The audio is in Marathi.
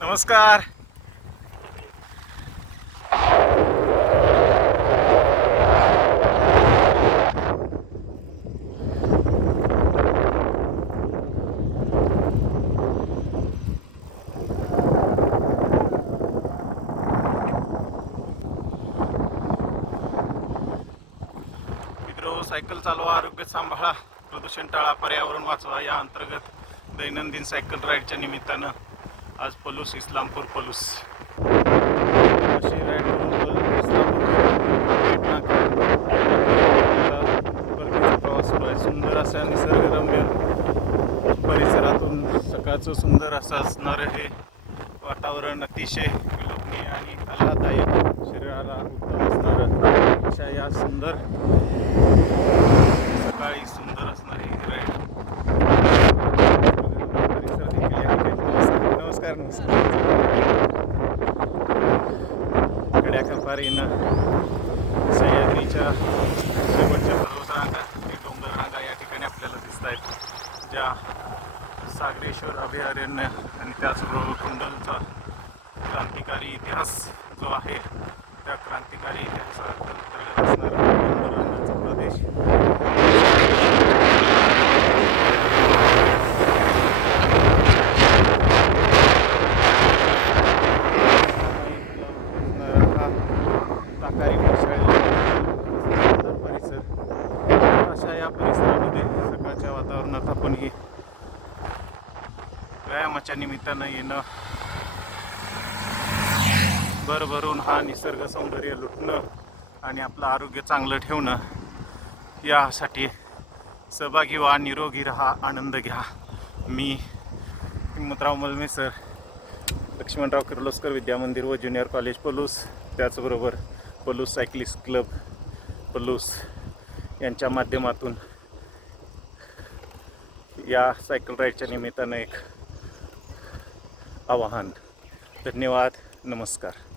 नमस्कार. सायकल चालवा आरोग्य सांभाळा प्रदूषण टाळा पर्यावरण वाचवा या अंतर्गत दैनंदिन सायकल राईडच्या निमित्तानं. आज पलूस इस्लामपूर पलूस. अशी राईड इस्लामपूर प्रवास सुरू आहे सुंदर असा निसर्गरम्य परिसरातून सकाळचं सुंदर असं असणारं हे वातावरण अतिशय विलोभनीय आणि आल्हादायक शरीराला उत्तम असणारं अशा या सुंदर सकाळी सुंदर असणारी ही राईड परिसर देखील या ठिकाणी नमस्कार नमस्कार कड्या कपारीनं सह्याद्रीच्या शेवटच्या पर्वत रांगा हे डोंगर रांगा या ठिकाणी आपल्याला दिसत आहेत ज्या सागरेश्वर अभयारण्य आणि त्याचबरोबर कुंडलचा क्रांतिकारी इतिहास जो आहे त्या क्रांतिकारी इतिहासात अंतर्गत असणारा डोंगर रांगाचा प्रदेश हा ताकारी कोसळलेला परिसर. अशा या परिसरामध्ये सकाळच्या वातावरणात आपण हे व्यायामाच्या निमित्तानं येणं भरभरून हा निसर्ग सौंदर्य लुटणं आणि आपलं आरोग्य चांगलं ठेवणं यासाठी सहभागी व्हा निरोगी राहा आनंद घ्या. मी हिंमतराव मलमे सर. लक्ष्मणराव किर्लोस्कर विद्यामंदिर व ज्युनियर कॉलेज पलूस. त्याचबरोबर पलूस सायक्लिस्ट क्लब पलूस यांच्या माध्यमातून या सायकल राईडच्या निमित्तानं एक आवाहन. धन्यवाद नमस्कार.